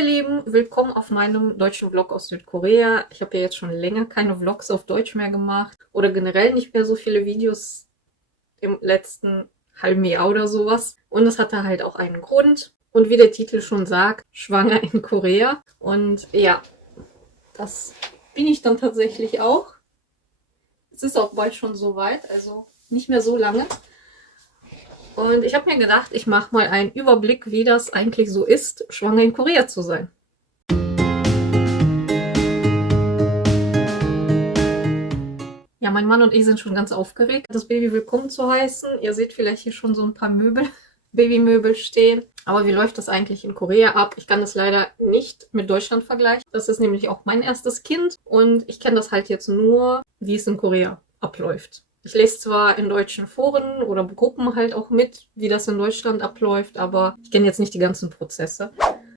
ihr Lieben, willkommen auf meinem deutschen Vlog aus Südkorea. Ich habe ja jetzt schon länger keine Vlogs auf Deutsch mehr gemacht oder generell nicht mehr so viele Videos im letzten halben Jahr oder sowas. Und das hatte halt auch einen Grund. Und wie der Titel schon sagt, schwanger in Korea. Und ja, das bin ich dann tatsächlich auch. Es ist auch bald schon soweit, also nicht mehr so lange. Und ich habe mir gedacht, ich mache mal einen Überblick, wie das eigentlich so ist, schwanger in Korea zu sein. Ja, mein Mann und ich sind schon ganz aufgeregt, das Baby willkommen zu heißen. Ihr seht vielleicht hier schon so ein paar Möbel, Babymöbel stehen. Aber wie läuft das eigentlich in Korea ab? Ich kann das leider nicht mit Deutschland vergleichen. Das ist nämlich auch mein erstes Kind und ich kenne das halt jetzt nur, wie es in Korea abläuft. Ich lese zwar in deutschen Foren oder Gruppen halt auch mit, wie das in Deutschland abläuft, aber ich kenne jetzt nicht die ganzen Prozesse.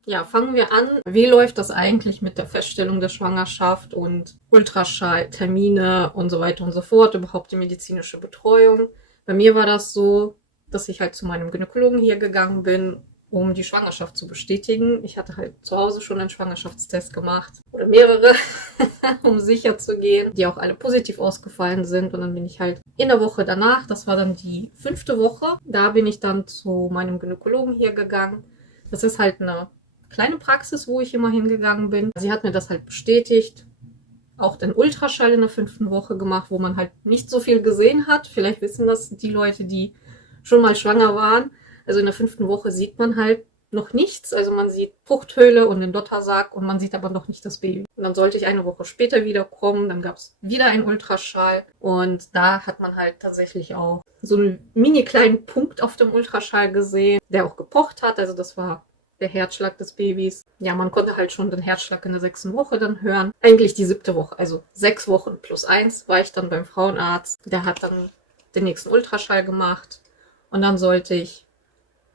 Ja, fangen wir an. Wie läuft das eigentlich mit der Feststellung der Schwangerschaft und Ultraschall, Termine und so weiter und so fort, überhaupt die medizinische Betreuung? Bei mir war das so, dass ich halt zu meinem Gynäkologen hier gegangen bin, um die Schwangerschaft zu bestätigen. Ich hatte halt zu Hause schon einen Schwangerschaftstest gemacht oder mehrere, um sicher zu gehen, die auch alle positiv ausgefallen sind. Und dann bin ich halt in der Woche danach, das war dann die 5. Woche, da bin ich dann zu meinem Gynäkologen hier gegangen. Das ist halt eine kleine Praxis, wo ich immer hingegangen bin. Sie hat mir das halt bestätigt, auch den Ultraschall in der 5. Woche gemacht, wo man halt nicht so viel gesehen hat. Vielleicht wissen das die Leute, die schon mal schwanger waren. Also in der 5. Woche sieht man halt noch nichts. Also man sieht Fruchthöhle und den Dottersack und man sieht aber noch nicht das Baby. Und dann sollte ich eine Woche später wiederkommen. Dann gab es wieder einen Ultraschall. Und da hat man halt tatsächlich auch so einen mini kleinen Punkt auf dem Ultraschall gesehen, der auch gepocht hat. Also das war der Herzschlag des Babys. Ja, man konnte halt schon den Herzschlag in der 6. Woche dann hören. Eigentlich die 7. Woche, also 6 Wochen plus 1 war ich dann beim Frauenarzt. Der hat dann den nächsten Ultraschall gemacht. Und dann sollte ich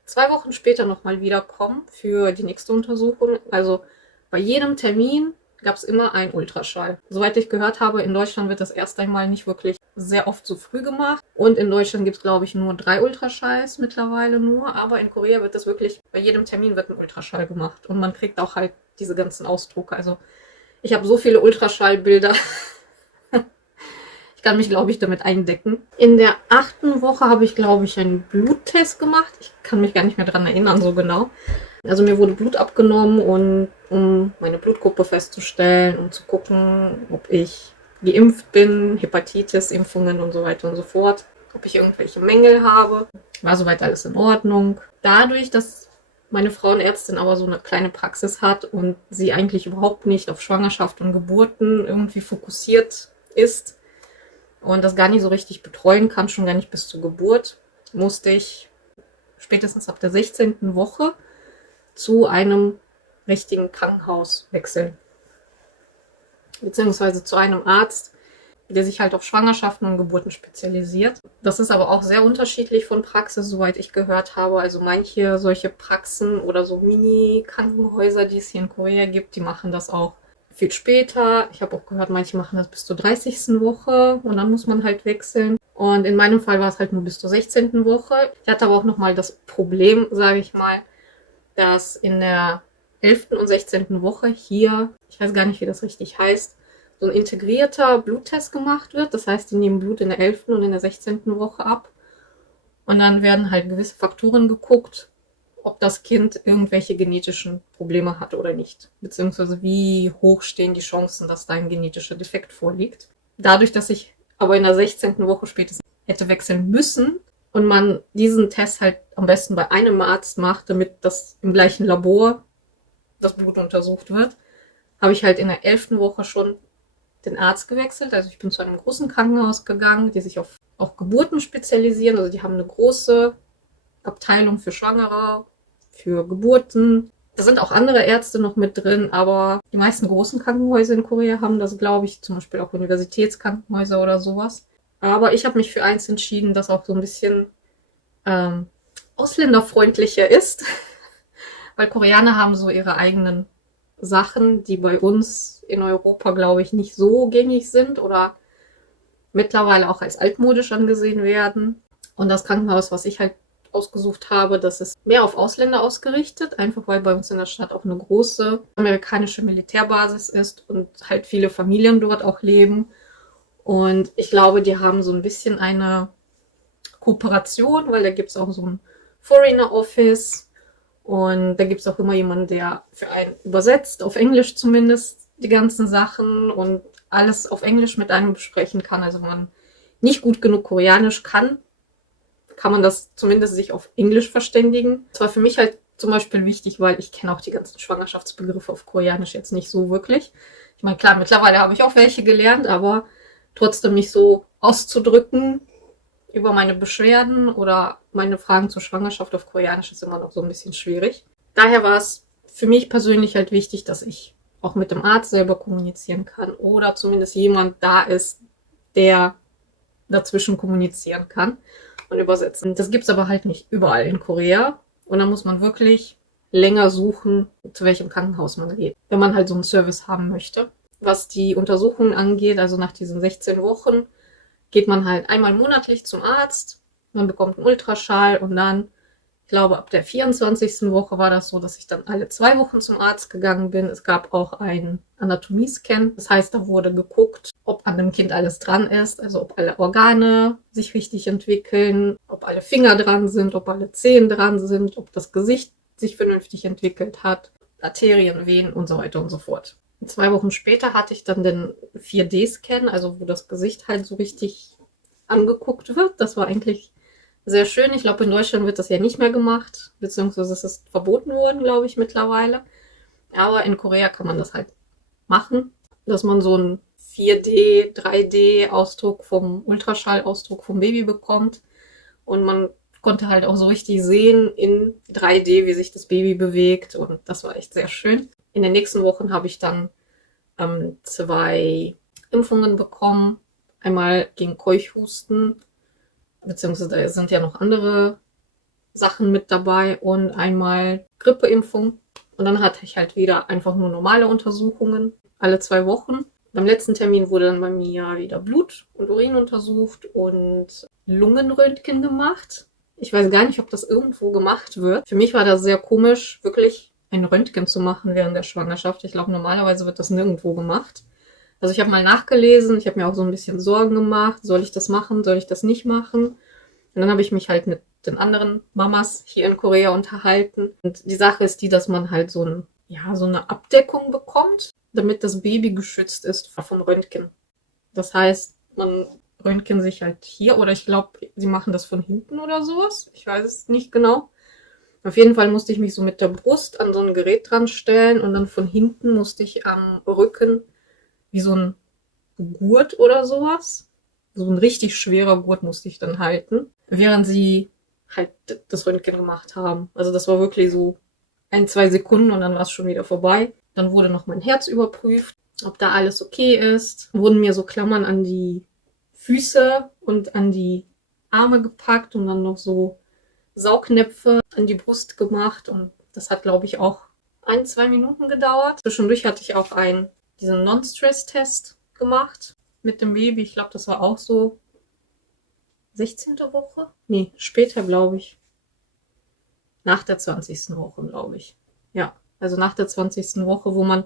2 Wochen später nochmal wiederkommen für die nächste Untersuchung. Also bei jedem Termin gab es immer einen Ultraschall. Soweit ich gehört habe, in Deutschland wird das erst einmal nicht wirklich sehr oft so früh gemacht. Und in Deutschland gibt es, glaube ich, nur 3 Ultraschalls mittlerweile nur. Aber in Korea wird das wirklich, bei jedem Termin wird ein Ultraschall gemacht. Und man kriegt auch halt diese ganzen Ausdrucke. Also ich habe so viele Ultraschallbilder. Ich kann mich, glaube ich, damit eindecken. In der 8. Woche habe ich, glaube ich, einen Bluttest gemacht. Ich kann mich gar nicht mehr daran erinnern, so genau. Also mir wurde Blut abgenommen, um meine Blutgruppe festzustellen, um zu gucken, ob ich geimpft bin, Hepatitis, Impfungen und so weiter und so fort. Ob ich irgendwelche Mängel habe. War soweit alles in Ordnung. Dadurch, dass meine Frauenärztin aber so eine kleine Praxis hat und sie eigentlich überhaupt nicht auf Schwangerschaft und Geburten irgendwie fokussiert ist, und das gar nicht so richtig betreuen kann, schon gar nicht bis zur Geburt, musste ich spätestens ab der 16. Woche zu einem richtigen Krankenhaus wechseln. Beziehungsweise zu einem Arzt, der sich halt auf Schwangerschaften und Geburten spezialisiert. Das ist aber auch sehr unterschiedlich von Praxis, soweit ich gehört habe. Also manche solche Praxen oder so Mini-Krankenhäuser, die es hier in Korea gibt, die machen das auch viel später. Ich habe auch gehört, manche machen das bis zur 30. Woche und dann muss man halt wechseln. Und in meinem Fall war es halt nur bis zur 16. Woche. Ich hatte aber auch nochmal das Problem, sage ich mal, dass in der 11. und 16. Woche hier, ich weiß gar nicht, wie das richtig heißt, so ein integrierter Bluttest gemacht wird. Das heißt, die nehmen Blut in der 11. und in der 16. Woche ab. Und dann werden halt gewisse Faktoren geguckt, ob das Kind irgendwelche genetischen Probleme hat oder nicht. Beziehungsweise wie hoch stehen die Chancen, dass da ein genetischer Defekt vorliegt. Dadurch, dass ich aber in der 16. Woche spätestens hätte wechseln müssen und man diesen Test halt am besten bei einem Arzt macht, damit das im gleichen Labor das Blut untersucht wird, habe ich halt in der 11. Woche schon den Arzt gewechselt. Also ich bin zu einem großen Krankenhaus gegangen, die sich auf auch Geburten spezialisieren. Also die haben eine große Abteilung für Schwangere, für Geburten. Da sind auch andere Ärzte noch mit drin, aber die meisten großen Krankenhäuser in Korea haben das, glaube ich, zum Beispiel auch Universitätskrankenhäuser oder sowas. Aber ich habe mich für eins entschieden, das auch so ein bisschen ausländerfreundlicher ist, weil Koreaner haben so ihre eigenen Sachen, die bei uns in Europa, glaube ich, nicht so gängig sind oder mittlerweile auch als altmodisch angesehen werden. Und das Krankenhaus, was ich halt ausgesucht habe, das ist mehr auf Ausländer ausgerichtet, einfach weil bei uns in der Stadt auch eine große amerikanische Militärbasis ist und halt viele Familien dort auch leben. Und ich glaube, die haben so ein bisschen eine Kooperation, weil da gibt es auch so ein Foreigner Office und da gibt es auch immer jemanden, der für einen übersetzt, auf Englisch zumindest, die ganzen Sachen und alles auf Englisch mit einem besprechen kann. Also wenn man nicht gut genug Koreanisch kann, kann man das zumindest sich auf Englisch verständigen. Das war für mich halt zum Beispiel wichtig, weil ich kenne auch die ganzen Schwangerschaftsbegriffe auf Koreanisch jetzt nicht so wirklich. Ich meine, klar, mittlerweile habe ich auch welche gelernt, aber trotzdem nicht so auszudrücken über meine Beschwerden oder meine Fragen zur Schwangerschaft auf Koreanisch ist immer noch so ein bisschen schwierig. Daher war es für mich persönlich halt wichtig, dass ich auch mit dem Arzt selber kommunizieren kann oder zumindest jemand da ist, der dazwischen kommunizieren kann und übersetzen. Das gibt's aber halt nicht überall in Korea und da muss man wirklich länger suchen, zu welchem Krankenhaus man geht, wenn man halt so einen Service haben möchte. Was die Untersuchungen angeht, also nach diesen 16 Wochen, geht man halt einmal monatlich zum Arzt, man bekommt einen Ultraschall und dann, ich glaube, ab der 24. Woche war das so, dass ich dann alle 2 Wochen zum Arzt gegangen bin. Es gab auch einen Anatomie-Scan. Das heißt, da wurde geguckt, ob an dem Kind alles dran ist, also ob alle Organe sich richtig entwickeln, ob alle Finger dran sind, ob alle Zehen dran sind, ob das Gesicht sich vernünftig entwickelt hat, Arterien, Venen und so weiter und so fort. 2 Wochen später hatte ich dann den 4D-Scan, also wo das Gesicht halt so richtig angeguckt wird. Das war eigentlich sehr schön. Ich glaube, in Deutschland wird das ja nicht mehr gemacht, beziehungsweise es ist verboten worden, glaube ich, mittlerweile. Aber in Korea kann man das halt machen, dass man so einen 4D, 3D-Ausdruck vom Ultraschallausdruck vom Baby bekommt. Und man konnte halt auch so richtig sehen in 3D, wie sich das Baby bewegt. Und das war echt sehr schön. In den nächsten Wochen habe ich dann 2 Impfungen bekommen. Einmal gegen Keuchhusten, beziehungsweise da sind ja noch andere Sachen mit dabei und einmal Grippeimpfung. Und dann hatte ich halt wieder einfach nur normale Untersuchungen, alle 2 Wochen. Beim letzten Termin wurde dann bei mir wieder Blut und Urin untersucht und Lungenröntgen gemacht. Ich weiß gar nicht, ob das irgendwo gemacht wird. Für mich war das sehr komisch, wirklich ein Röntgen zu machen während der Schwangerschaft. Ich glaube, normalerweise wird das nirgendwo gemacht. Also ich habe mal nachgelesen, ich habe mir auch so ein bisschen Sorgen gemacht. Soll ich das machen, soll ich das nicht machen? Und dann habe ich mich halt mit den anderen Mamas hier in Korea unterhalten. Und die Sache ist die, dass man halt so eine Abdeckung bekommt, damit das Baby geschützt ist vom Röntgen. Das heißt, man röntgen sich halt hier oder ich glaube, sie machen das von hinten oder sowas. Ich weiß es nicht genau. Auf jeden Fall musste ich mich so mit der Brust an so ein Gerät dran stellen und dann von hinten musste ich am Rücken wie so ein Gurt oder sowas. So ein richtig schwerer Gurt musste ich dann halten, während sie halt das Röntgen gemacht haben. Also das war wirklich so 1, 2 Sekunden und dann war es schon wieder vorbei. Dann wurde noch mein Herz überprüft, ob da alles okay ist. Wurden mir so Klammern an die Füße und an die Arme gepackt und dann noch so Saugnäpfe an die Brust gemacht. Und das hat, glaube ich, auch 1, 2 Minuten gedauert. Zwischendurch hatte ich auch diesen Non-Stress-Test gemacht mit dem Baby. Ich glaube, das war auch so 16. Woche? Nee, später, glaube ich. Nach der 20. Woche, glaube ich. Ja, also nach der 20. Woche, wo man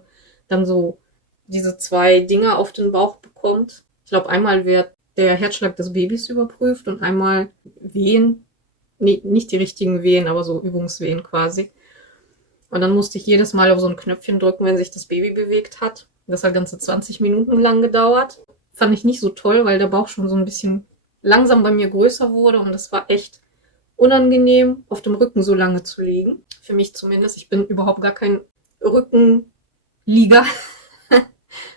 dann so diese 2 Dinger auf den Bauch bekommt. Ich glaube, einmal wird der Herzschlag des Babys überprüft und einmal Wehen. Nee, nicht die richtigen Wehen, aber so Übungswehen quasi. Und dann musste ich jedes Mal auf so ein Knöpfchen drücken, wenn sich das Baby bewegt hat. Das hat ganze 20 Minuten lang gedauert. Fand ich nicht so toll, weil der Bauch schon so ein bisschen langsam bei mir größer wurde und das war echt unangenehm, auf dem Rücken so lange zu liegen. Für mich zumindest. Ich bin überhaupt gar kein Rückenlieger.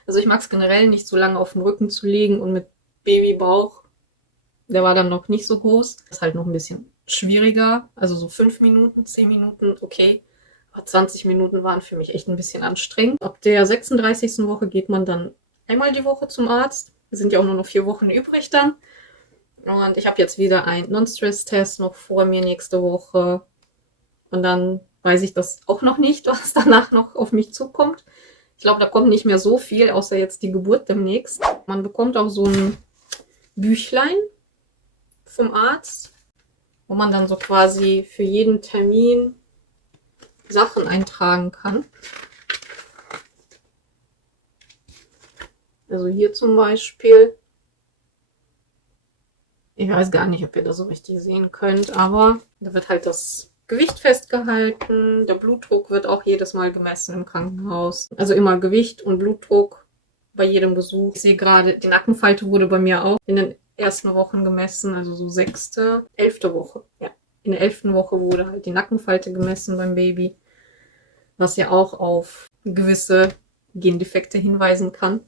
Also ich mag es generell nicht, so lange auf dem Rücken zu liegen und mit Babybauch, der war dann noch nicht so groß. Das ist halt noch ein bisschen schwieriger. Also so 5 Minuten, 10 Minuten, okay. Aber 20 Minuten waren für mich echt ein bisschen anstrengend. Ab der 36. Woche geht man dann einmal die Woche zum Arzt. Es sind ja auch nur noch 4 Wochen übrig dann. Und ich habe jetzt wieder einen Non-Stress-Test noch vor mir nächste Woche. Und dann weiß ich das auch noch nicht, was danach noch auf mich zukommt. Ich glaube, da kommt nicht mehr so viel, außer jetzt die Geburt demnächst. Man bekommt auch so ein Büchlein vom Arzt. wo man dann so quasi für jeden Termin Sachen eintragen kann. Also hier zum Beispiel. Ich weiß gar nicht, ob ihr das so richtig sehen könnt, aber da wird halt das Gewicht festgehalten. Der Blutdruck wird auch jedes Mal gemessen im Krankenhaus. Also immer Gewicht und Blutdruck bei jedem Besuch. Ich sehe gerade, die Nackenfalte wurde bei mir auch in den ersten Wochen gemessen, also so 6., 11. Woche. Ja, in der 11. Woche wurde halt die Nackenfalte gemessen beim Baby, was ja auch auf gewisse Gendefekte hinweisen kann.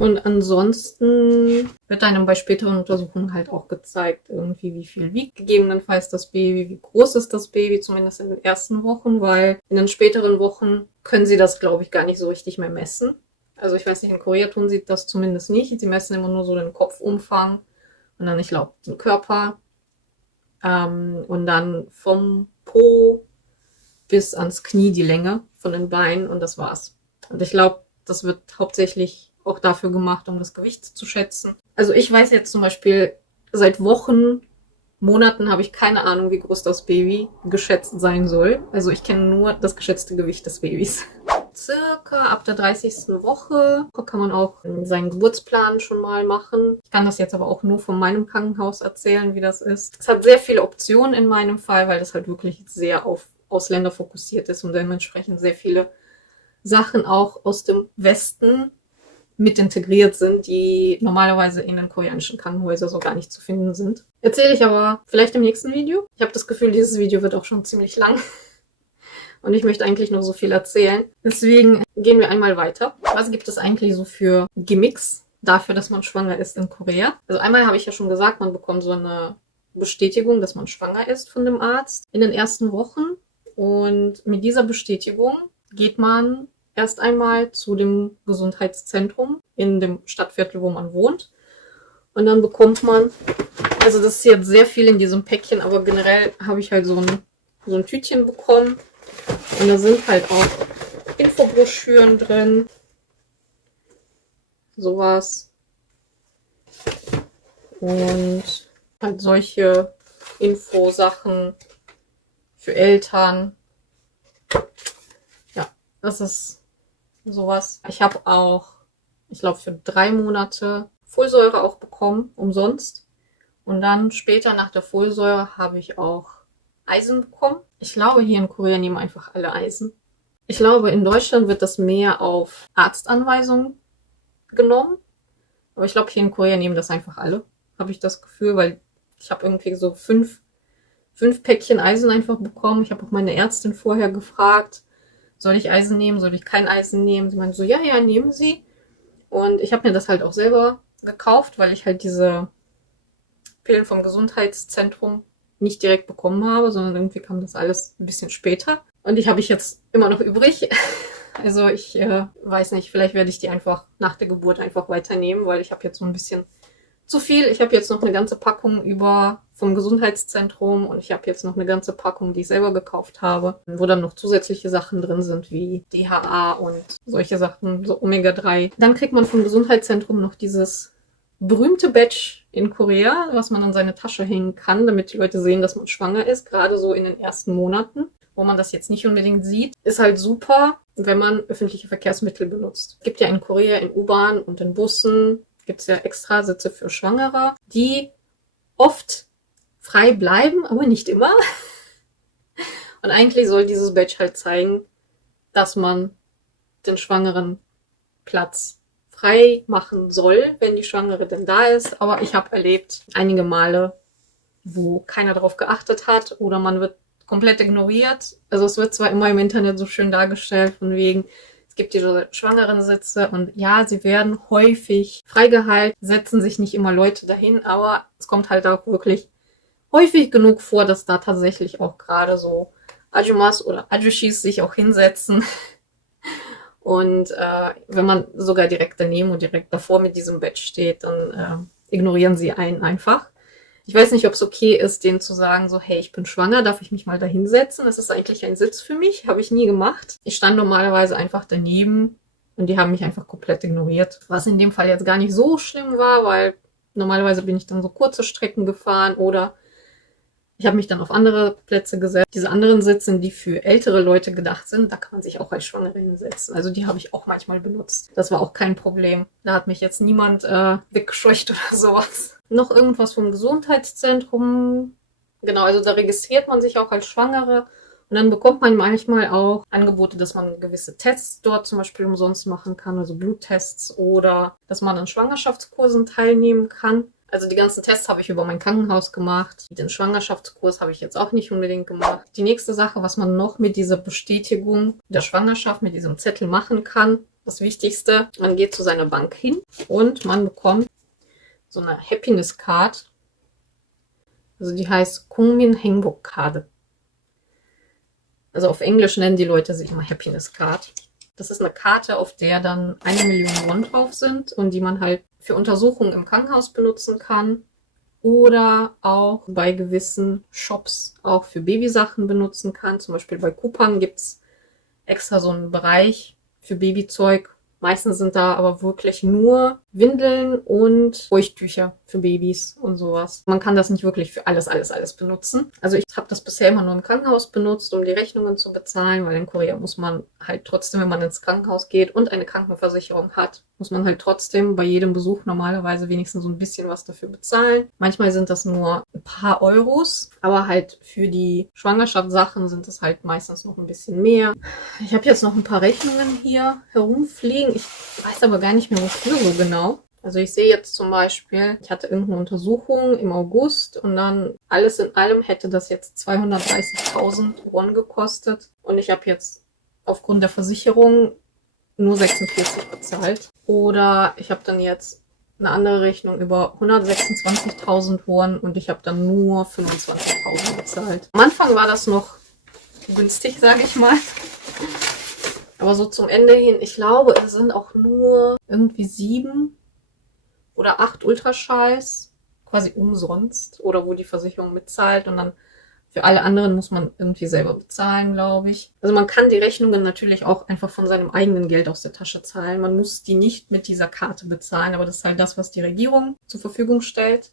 Und ansonsten wird einem bei späteren Untersuchungen halt auch gezeigt, irgendwie wie viel wiegt gegebenenfalls das Baby, wie groß ist das Baby, zumindest in den ersten Wochen, weil in den späteren Wochen können sie das, glaube ich, gar nicht so richtig mehr messen. Also ich weiß nicht, in Korea tun sie das zumindest nicht. Sie messen immer nur so den Kopfumfang und dann, ich glaube, den Körper. Und dann vom Po bis ans Knie die Länge von den Beinen und das war's. Und ich glaube, das wird hauptsächlich auch dafür gemacht, um das Gewicht zu schätzen. Also ich weiß jetzt zum Beispiel, seit Wochen, Monaten habe ich keine Ahnung, wie groß das Baby geschätzt sein soll. Also ich kenne nur das geschätzte Gewicht des Babys. Circa ab der 30. Woche kann man auch seinen Geburtsplan schon mal machen. Ich kann das jetzt aber auch nur von meinem Krankenhaus erzählen, wie das ist. Es hat sehr viele Optionen in meinem Fall, weil das halt wirklich sehr auf Ausländer fokussiert ist und dementsprechend sehr viele Sachen auch aus dem Westen mit integriert sind, die normalerweise in den koreanischen Krankenhäusern so gar nicht zu finden sind. Erzähle ich aber vielleicht im nächsten Video. Ich habe das Gefühl, dieses Video wird auch schon ziemlich lang. Und ich möchte eigentlich noch so viel erzählen. Deswegen gehen wir einmal weiter. Was gibt es eigentlich so für Gimmicks dafür, dass man schwanger ist in Korea? Also einmal habe ich ja schon gesagt, man bekommt so eine Bestätigung, dass man schwanger ist von dem Arzt in den ersten Wochen. Und mit dieser Bestätigung geht man erst einmal zu dem Gesundheitszentrum in dem Stadtviertel, wo man wohnt. Und dann bekommt man, also das ist jetzt sehr viel in diesem Päckchen, aber generell habe ich halt so ein Tütchen bekommen. Und da sind halt auch Infobroschüren drin. Sowas. Und halt solche Infosachen für Eltern. Ja, das ist sowas. Ich habe auch, ich glaube, für 3 Monate Folsäure auch bekommen, umsonst. Und dann später nach der Folsäure habe ich auch Eisen bekommen. Ich glaube, hier in Korea nehmen einfach alle Eisen. Ich glaube, in Deutschland wird das mehr auf Arztanweisung genommen. Aber ich glaube, hier in Korea nehmen das einfach alle. Habe ich das Gefühl, weil ich habe irgendwie so 5 Päckchen Eisen einfach bekommen. Ich habe auch meine Ärztin vorher gefragt, soll ich Eisen nehmen, soll ich kein Eisen nehmen? Sie meinte so, ja, nehmen Sie. Und ich habe mir das halt auch selber gekauft, weil ich halt diese Pillen vom Gesundheitszentrum nicht direkt bekommen habe, sondern irgendwie kam das alles ein bisschen später. Und die habe ich jetzt immer noch übrig. Also ich weiß nicht, vielleicht werde ich die einfach nach der Geburt einfach weiternehmen, weil ich habe jetzt so ein bisschen zu viel. Ich habe jetzt noch eine ganze Packung vom Gesundheitszentrum und ich habe jetzt noch eine ganze Packung, die ich selber gekauft habe, wo dann noch zusätzliche Sachen drin sind, wie DHA und solche Sachen, so Omega-3. Dann kriegt man vom Gesundheitszentrum noch dieses berühmte Badge in Korea, was man an seine Tasche hängen kann, damit die Leute sehen, dass man schwanger ist, gerade so in den ersten Monaten, wo man das jetzt nicht unbedingt sieht. Ist halt super, wenn man öffentliche Verkehrsmittel benutzt. Es gibt ja in Korea in U-Bahn und in Bussen gibt es ja extra Sitze für Schwangere, die oft frei bleiben, aber nicht immer. Und eigentlich soll dieses Badge halt zeigen, dass man den schwangeren Platz frei machen soll, wenn die Schwangere denn da ist. Aber ich habe erlebt einige Male, wo keiner darauf geachtet hat oder man wird komplett ignoriert. Also es wird zwar immer im Internet so schön dargestellt, von wegen, es gibt diese schwangeren Sitze und ja, sie werden häufig freigehalten, setzen sich nicht immer Leute dahin, aber es kommt halt auch wirklich häufig genug vor, dass da tatsächlich auch gerade so Ajumas oder Ajushis sich auch hinsetzen. Und wenn man sogar direkt daneben und direkt davor mit diesem Bett steht, dann ignorieren sie einen einfach. Ich weiß nicht, ob es okay ist, denen zu sagen, so, hey, ich bin schwanger, darf ich mich mal da hinsetzen? Das ist eigentlich ein Sitz für mich, habe ich nie gemacht. Ich stand normalerweise einfach daneben und die haben mich einfach komplett ignoriert. Was in dem Fall jetzt gar nicht so schlimm war, weil normalerweise bin ich dann so kurze Strecken gefahren oder Ich habe mich dann auf andere Plätze gesetzt. Diese anderen Sitzen, die für ältere Leute gedacht sind, da kann man sich auch als Schwangere hinsetzen. Also die habe ich auch manchmal benutzt. Das war auch kein Problem. Da hat mich jetzt niemand weggescheucht oder sowas. Noch irgendwas vom Gesundheitszentrum. Genau, also da registriert man sich auch als Schwangere. Und dann bekommt man manchmal auch Angebote, dass man gewisse Tests dort zum Beispiel umsonst machen kann, also Bluttests, oder dass man an Schwangerschaftskursen teilnehmen kann. Also die ganzen Tests habe ich über mein Krankenhaus gemacht. Den Schwangerschaftskurs habe ich jetzt auch nicht unbedingt gemacht. Die nächste Sache, was man noch mit dieser Bestätigung der Schwangerschaft, mit diesem Zettel machen kann, das Wichtigste, man geht zu seiner Bank hin und man bekommt so eine Happiness Card. Also die heißt Kungmin Hengbok Card. Also auf Englisch nennen die Leute sie immer Happiness Card. Das ist eine Karte, auf der dann 1 Million Won drauf sind und die man halt für Untersuchungen im Krankenhaus benutzen kann oder auch bei gewissen Shops auch für Babysachen benutzen kann. Zum Beispiel bei Coupang gibt's extra so einen Bereich für Babyzeug. Meistens sind da aber wirklich nur Windeln und Feuchttücher für Babys und sowas. Man kann das nicht wirklich für alles benutzen. Also ich habe das bisher immer nur im Krankenhaus benutzt, um die Rechnungen zu bezahlen, weil in Korea muss man halt trotzdem, wenn man ins Krankenhaus geht und eine Krankenversicherung hat, muss man halt trotzdem bei jedem Besuch normalerweise wenigstens so ein bisschen was dafür bezahlen. Manchmal sind das nur ein paar Euros, aber halt für die Schwangerschaftssachen sind es halt meistens noch ein bisschen mehr. Ich habe jetzt noch ein paar Rechnungen hier herumfliegen. Ich weiß aber gar nicht mehr, wofür so genau. Also ich sehe jetzt zum Beispiel, ich hatte irgendeine Untersuchung im August und dann alles in allem hätte das jetzt 230.000 Won gekostet. Und ich habe jetzt aufgrund der Versicherung nur 46 bezahlt. Oder ich habe dann jetzt eine andere Rechnung über 126.000 Won und ich habe dann nur 25.000 bezahlt. Am Anfang war das noch günstig, sage ich mal. Aber so zum Ende hin, ich glaube, es sind auch nur irgendwie 7 oder 8 Ultraschalls quasi umsonst oder wo die Versicherung mitzahlt und dann für alle anderen muss man irgendwie selber bezahlen, glaube ich. Also man kann die Rechnungen natürlich auch einfach von seinem eigenen Geld aus der Tasche zahlen. Man muss die nicht mit dieser Karte bezahlen, aber das ist halt das, was die Regierung zur Verfügung stellt.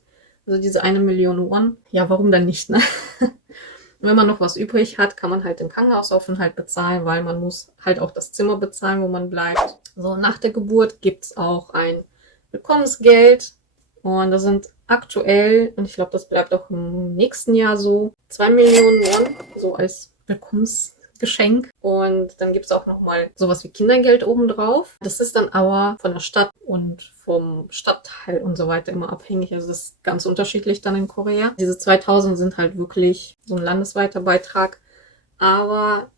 Also diese 1 Million Won. Ja, warum dann nicht, ne? Und wenn man noch was übrig hat, kann man halt den Krankenhausaufenthalt bezahlen, weil man muss halt auch das Zimmer bezahlen, wo man bleibt. So, nach der Geburt gibt's auch ein Willkommensgeld. Und da sind aktuell, und ich glaube, das bleibt auch im nächsten Jahr so, 2 Millionen Won, so als Willkommensgeschenk. Und dann gibt's auch nochmal sowas wie Kindergeld obendrauf. Das ist dann aber von der Stadt und vom Stadtteil und so weiter immer abhängig. Also das ist ganz unterschiedlich dann in Korea. Diese 2000 sind halt wirklich so ein landesweiter Beitrag, aber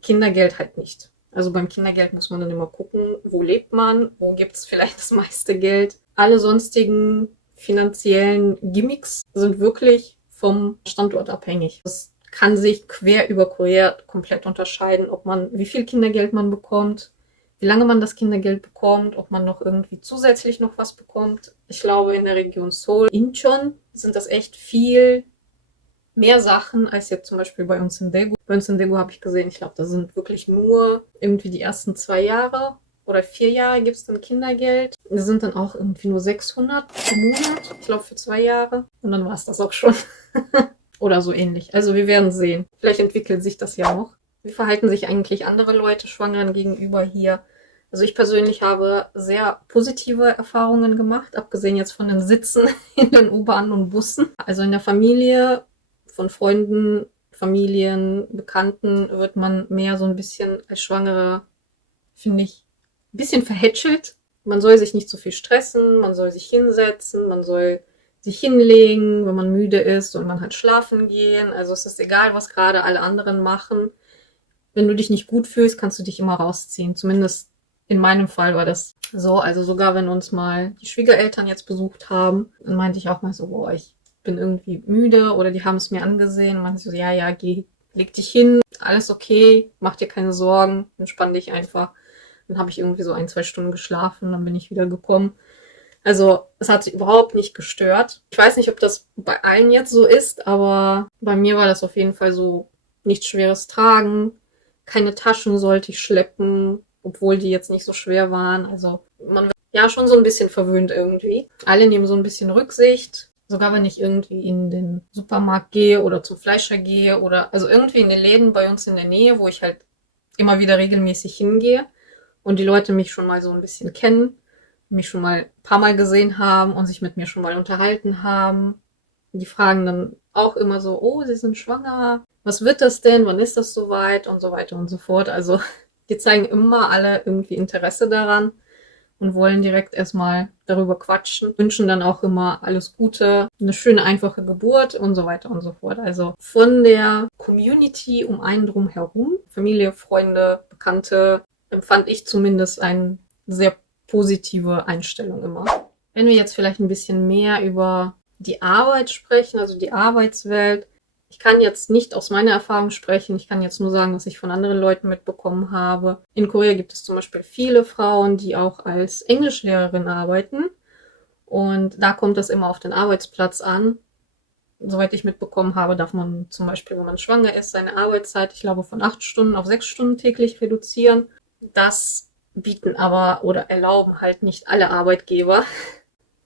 Kindergeld halt nicht. Also beim Kindergeld muss man dann immer gucken, wo lebt man, wo gibt's vielleicht das meiste Geld. Alle sonstigen finanziellen Gimmicks sind wirklich vom Standort abhängig. Das kann sich quer über Korea komplett unterscheiden, wie viel Kindergeld man bekommt, wie lange man das Kindergeld bekommt, ob man noch irgendwie zusätzlich noch was bekommt. Ich glaube, in der Region Seoul, Incheon, sind das echt viel mehr Sachen als jetzt zum Beispiel bei uns in Daegu. Bei uns in Daegu habe ich gesehen, ich glaube, da sind wirklich nur irgendwie die ersten 2 Jahre oder 4 Jahre gibt es dann Kindergeld. Das sind dann auch irgendwie nur 600 pro Monat, ich glaube für 2 Jahre. Und dann war es das auch schon. Oder so ähnlich. Also wir werden sehen. Vielleicht entwickelt sich das ja noch. Wie verhalten sich eigentlich andere Leute Schwangeren gegenüber hier? Also ich persönlich habe sehr positive Erfahrungen gemacht, abgesehen jetzt von den Sitzen in den U-Bahnen und Bussen. Also in der Familie, von Freunden, Familien, Bekannten wird man mehr so ein bisschen als Schwangere, finde ich, ein bisschen verhätschelt. Man soll sich nicht zu viel stressen, man soll sich hinsetzen, man soll sich hinlegen, wenn man müde ist, soll man halt schlafen gehen. Also es ist egal, was gerade alle anderen machen. Wenn du dich nicht gut fühlst, kannst du dich immer rausziehen. Zumindest in meinem Fall war das so. Also sogar wenn uns mal die Schwiegereltern jetzt besucht haben, dann meinte ich auch mal so, boah, ich bin irgendwie müde oder die haben es mir angesehen. Und meinte so, ja, geh, leg dich hin, alles okay, mach dir keine Sorgen, entspann dich einfach. Dann habe ich irgendwie so 1, 2 Stunden geschlafen, dann bin ich wieder gekommen. Also es hat sich überhaupt nicht gestört. Ich weiß nicht, ob das bei allen jetzt so ist, aber bei mir war das auf jeden Fall so, nichts Schweres tragen, keine Taschen sollte ich schleppen, obwohl die jetzt nicht so schwer waren. Also man wird ja schon so ein bisschen verwöhnt irgendwie. Alle nehmen so ein bisschen Rücksicht. Sogar wenn ich irgendwie in den Supermarkt gehe oder zum Fleischer gehe oder also irgendwie in den Läden bei uns in der Nähe, wo ich halt immer wieder regelmäßig hingehe und die Leute mich schon mal so ein bisschen kennen, mich schon mal ein paar Mal gesehen haben und sich mit mir schon mal unterhalten haben. Die fragen dann auch immer so, oh, Sie sind schwanger, was wird das denn, wann ist das soweit und so weiter und so fort. Also die zeigen immer alle irgendwie Interesse daran und wollen direkt erstmal darüber quatschen, wünschen dann auch immer alles Gute, eine schöne, einfache Geburt und so weiter und so fort. Also von der Community um einen drum herum, Familie, Freunde, Bekannte, empfand ich zumindest eine sehr positive Einstellung immer. Wenn wir jetzt vielleicht ein bisschen mehr über die Arbeit sprechen, also die Arbeitswelt, ich kann jetzt nicht aus meiner Erfahrung sprechen, ich kann jetzt nur sagen, was ich von anderen Leuten mitbekommen habe. In Korea gibt es zum Beispiel viele Frauen, die auch als Englischlehrerin arbeiten. Und da kommt es immer auf den Arbeitsplatz an. Soweit ich mitbekommen habe, darf man zum Beispiel, wenn man schwanger ist, seine Arbeitszeit, ich glaube, von 8 Stunden auf 6 Stunden täglich reduzieren. Das bieten aber oder erlauben halt nicht alle Arbeitgeber.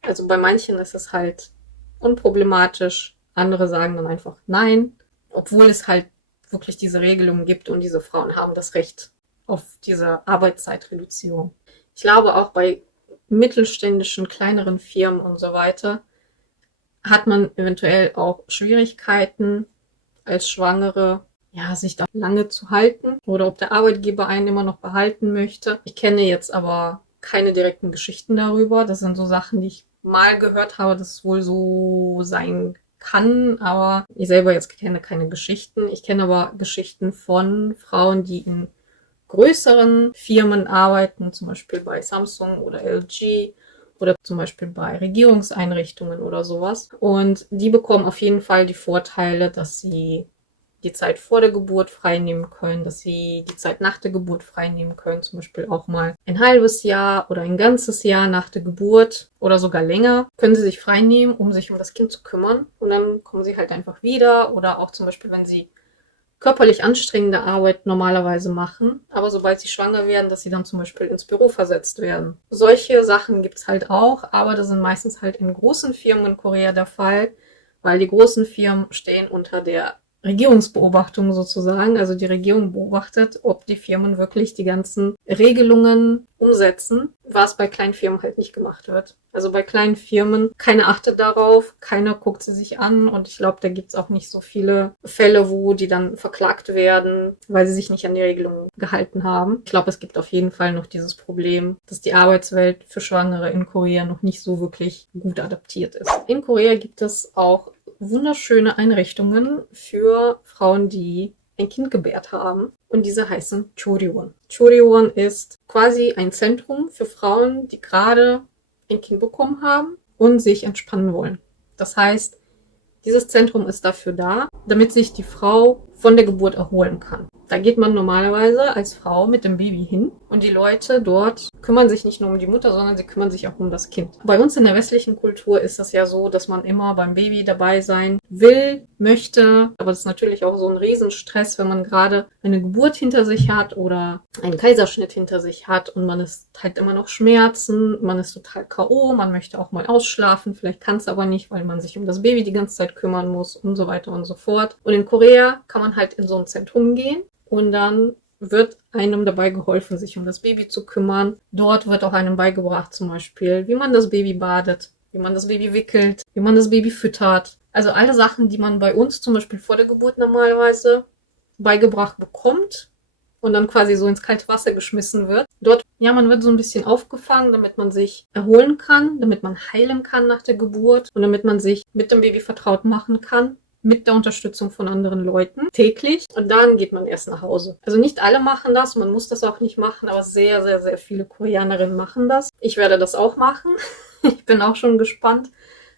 Also bei manchen ist es halt unproblematisch. Andere sagen dann einfach nein, obwohl es halt wirklich diese Regelungen gibt und diese Frauen haben das Recht auf diese Arbeitszeitreduzierung. Ich glaube auch bei mittelständischen, kleineren Firmen und so weiter hat man eventuell auch Schwierigkeiten als Schwangere, ja, sich da lange zu halten oder ob der Arbeitgeber einen immer noch behalten möchte. Ich kenne jetzt aber keine direkten Geschichten darüber. Das sind so Sachen, die ich mal gehört habe, dass es wohl so sein kann, aber ich selber jetzt kenne keine Geschichten. Ich kenne aber Geschichten von Frauen, die in größeren Firmen arbeiten, zum Beispiel bei Samsung oder LG oder zum Beispiel bei Regierungseinrichtungen oder sowas. Und die bekommen auf jeden Fall die Vorteile, dass sie die Zeit vor der Geburt freinehmen können, dass sie die Zeit nach der Geburt freinehmen können, zum Beispiel auch mal ein halbes Jahr oder ein ganzes Jahr nach der Geburt oder sogar länger, können sie sich freinehmen, um sich um das Kind zu kümmern und dann kommen sie halt einfach wieder oder auch zum Beispiel, wenn sie körperlich anstrengende Arbeit normalerweise machen, aber sobald sie schwanger werden, dass sie dann zum Beispiel ins Büro versetzt werden. Solche Sachen gibt's halt auch, aber das sind meistens halt in großen Firmen in Korea der Fall, weil die großen Firmen stehen unter der Regierungsbeobachtung sozusagen. Also die Regierung beobachtet, ob die Firmen wirklich die ganzen Regelungen umsetzen, was bei kleinen Firmen halt nicht gemacht wird. Also bei kleinen Firmen, keiner achtet darauf, keiner guckt sie sich an und ich glaube, da gibt's auch nicht so viele Fälle, wo die dann verklagt werden, weil sie sich nicht an die Regelungen gehalten haben. Ich glaube, es gibt auf jeden Fall noch dieses Problem, dass die Arbeitswelt für Schwangere in Korea noch nicht so wirklich gut adaptiert ist. In Korea gibt es auch wunderschöne Einrichtungen für Frauen, die ein Kind gebärt haben. Und diese heißen Choriwon. Choriwon ist quasi ein Zentrum für Frauen, die gerade ein Kind bekommen haben und sich entspannen wollen. Das heißt, dieses Zentrum ist dafür da, damit sich die Frau von der Geburt erholen kann. Da geht man normalerweise als Frau mit dem Baby hin und die Leute dort kümmern sich nicht nur um die Mutter, sondern sie kümmern sich auch um das Kind. Bei uns in der westlichen Kultur ist das ja so, dass man immer beim Baby dabei sein will, möchte, aber das ist natürlich auch so ein Riesenstress, wenn man gerade eine Geburt hinter sich hat oder einen Kaiserschnitt hinter sich hat und man ist halt immer noch Schmerzen, man ist total K.O., man möchte auch mal ausschlafen, vielleicht kann es aber nicht, weil man sich um das Baby die ganze Zeit kümmern muss und so weiter und so fort. Und in Korea kann man halt in so ein Zentrum gehen und dann wird einem dabei geholfen, sich um das Baby zu kümmern. Dort wird auch einem beigebracht, zum Beispiel, wie man das Baby badet, wie man das Baby wickelt, wie man das Baby füttert. Also alle Sachen, die man bei uns zum Beispiel vor der Geburt normalerweise beigebracht bekommt und dann quasi so ins kalte Wasser geschmissen wird. Dort, ja, man wird so ein bisschen aufgefangen, damit man sich erholen kann, damit man heilen kann nach der Geburt und damit man sich mit dem Baby vertraut machen kann. Mit der Unterstützung von anderen Leuten täglich und dann geht man erst nach Hause. Also nicht alle machen das, man muss das auch nicht machen, aber sehr, sehr, sehr viele Koreanerinnen machen das. Ich werde das auch machen. Ich bin auch schon gespannt.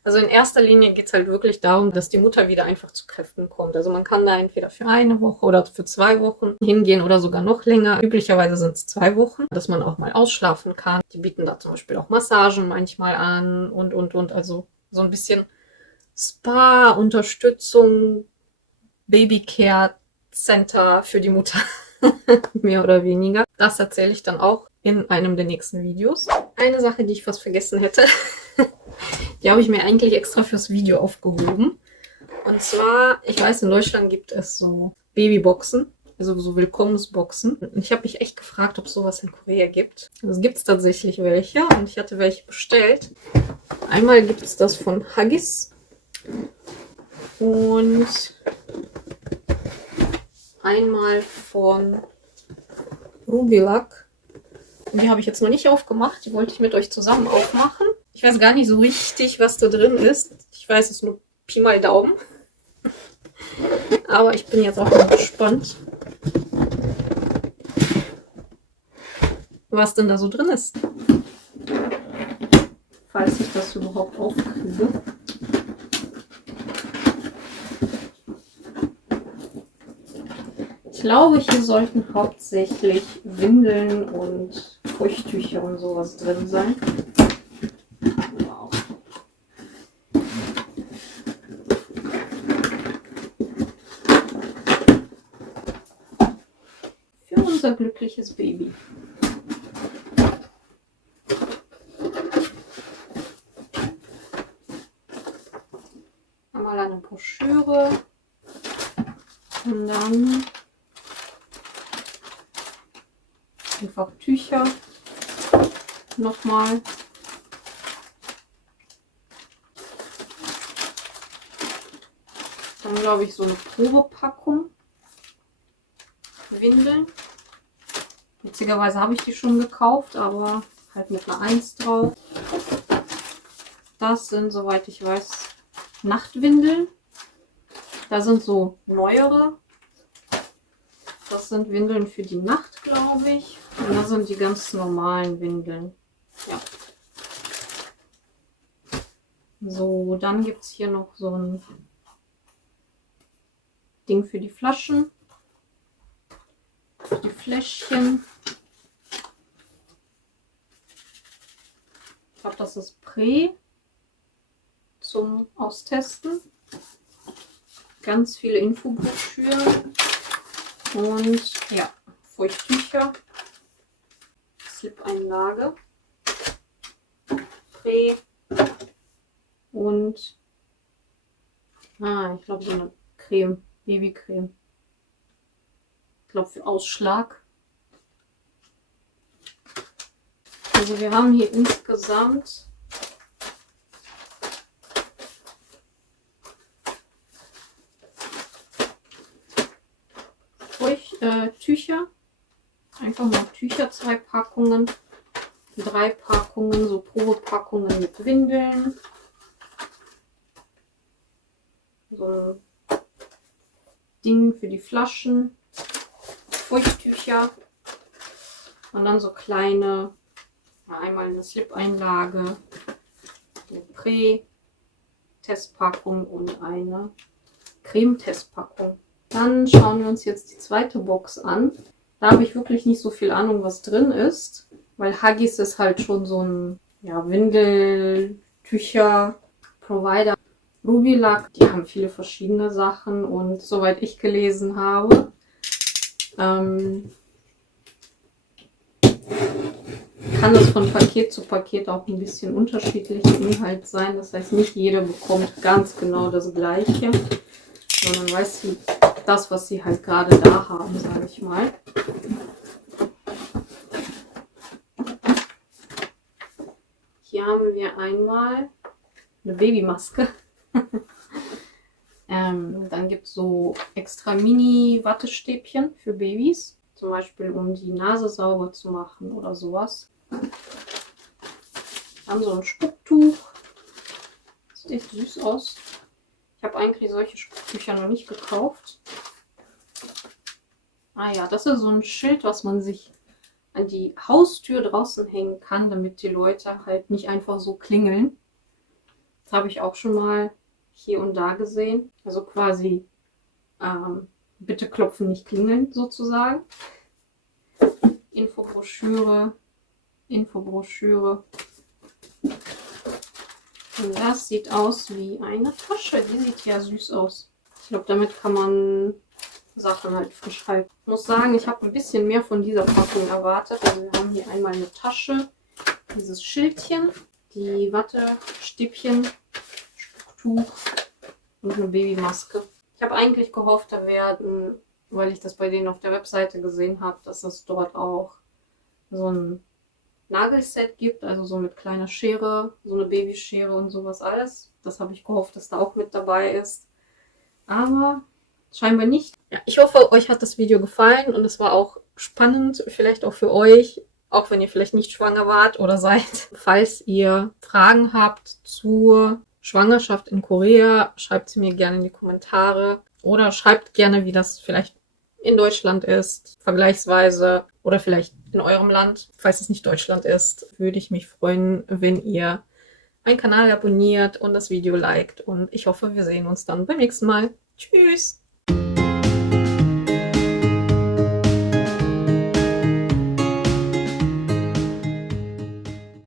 Also in erster Linie geht es halt wirklich darum, dass die Mutter wieder einfach zu Kräften kommt. Also man kann da entweder für eine Woche oder für 2 Wochen hingehen oder sogar noch länger. Üblicherweise sind es 2 Wochen, dass man auch mal ausschlafen kann. Die bieten da zum Beispiel auch Massagen manchmal an und. Also so ein bisschen Spa, Unterstützung, Babycare Center für die Mutter, mehr oder weniger. Das erzähle ich dann auch in einem der nächsten Videos. Eine Sache, die ich fast vergessen hätte, Die habe ich mir eigentlich extra fürs Video aufgehoben. Und zwar, ich weiß, in Deutschland gibt es so Babyboxen, also so Willkommensboxen. Und ich habe mich echt gefragt, ob es sowas in Korea gibt. Also es gibt tatsächlich welche und ich hatte welche bestellt. Einmal gibt es das von Huggies und einmal von Rubilac. Die habe ich jetzt noch nicht aufgemacht. Die wollte ich mit euch zusammen aufmachen. Ich weiß gar nicht so richtig, was da drin ist. Ich weiß es nur Pi mal Daumen. Aber ich bin jetzt auch mal gespannt, was denn da so drin ist. Falls ich das überhaupt aufkriege. Ich glaube, hier sollten hauptsächlich Windeln und Feuchttücher und sowas drin sein. Wow. Für unser glückliches Baby. Einmal eine Broschüre und dann einfach Tücher nochmal. Dann glaube ich so eine Probepackung Windeln. Witzigerweise habe ich die schon gekauft, aber halt mit einer 1 drauf. Das sind, soweit ich weiß, Nachtwindeln. Da sind so neuere. Das sind Windeln für die Nacht, glaube ich. Und das sind die ganz normalen Windeln. Ja. So, dann gibt es hier noch so ein Ding für die Flaschen. Für die Fläschchen. Ich glaube, das ist Prä zum Austesten. Ganz viele Infobroschüren. Und ja, Feuchttücher. Slip-Einlage. Prä. Und ich glaube so eine Creme, Babycreme. Ich glaube für Ausschlag. Also wir haben hier insgesamt Tücher. Einfach mal Tücher, 2 Packungen. 3 Packungen, so Probepackungen mit Windeln. So ein Ding für die Flaschen. Feuchttücher. Und dann so kleine, einmal eine Slip-Einlage, eine Prä-Testpackung und eine Creme-Testpackung. Dann schauen wir uns jetzt die zweite Box an. Da habe ich wirklich nicht so viel Ahnung, was drin ist, weil Huggies ist halt schon so ein Windeltücher-Provider. Rubilac, die haben viele verschiedene Sachen und soweit ich gelesen habe, kann es von Paket zu Paket auch ein bisschen unterschiedlicher Inhalt sein. Das heißt, nicht jeder bekommt ganz genau das Gleiche, sondern weiß sie das, was sie halt gerade da haben, sage ich mal. Hier haben wir einmal eine Babymaske. Dann gibt es so extra Mini-Wattestäbchen für Babys. Zum Beispiel, um die Nase sauber zu machen oder sowas. Dann so ein Spucktuch. Sieht echt süß aus. Ich habe eigentlich solche Spucktücher noch nicht gekauft. Ah ja, das ist so ein Schild, was man sich an die Haustür draußen hängen kann, damit die Leute halt nicht einfach so klingeln. Das habe ich auch schon mal hier und da gesehen. Also quasi bitte klopfen, nicht klingeln sozusagen. Infobroschüre. Und das sieht aus wie eine Tasche. Die sieht ja süß aus. Ich glaube, damit kann man Sachen halt frisch halten. Ich muss sagen, ich habe ein bisschen mehr von dieser Packung erwartet. Also wir haben hier einmal eine Tasche, dieses Schildchen, die Wattestäbchen, Spucktuch und eine Babymaske. Ich habe eigentlich gehofft, da werden, weil ich das bei denen auf der Webseite gesehen habe, dass es dort auch so ein Nagelset gibt, also so mit kleiner Schere, so eine Babyschere und sowas alles. Das habe ich gehofft, dass da auch mit dabei ist. Aber scheinbar nicht. Ja, ich hoffe, euch hat das Video gefallen und es war auch spannend, vielleicht auch für euch, auch wenn ihr vielleicht nicht schwanger wart oder seid. Falls ihr Fragen habt zur Schwangerschaft in Korea, schreibt sie mir gerne in die Kommentare oder schreibt gerne, wie das vielleicht in Deutschland ist, vergleichsweise, oder vielleicht in eurem Land. Falls es nicht Deutschland ist, würde ich mich freuen, wenn ihr meinen Kanal abonniert und das Video liked. Und ich hoffe, wir sehen uns dann beim nächsten Mal. Tschüss!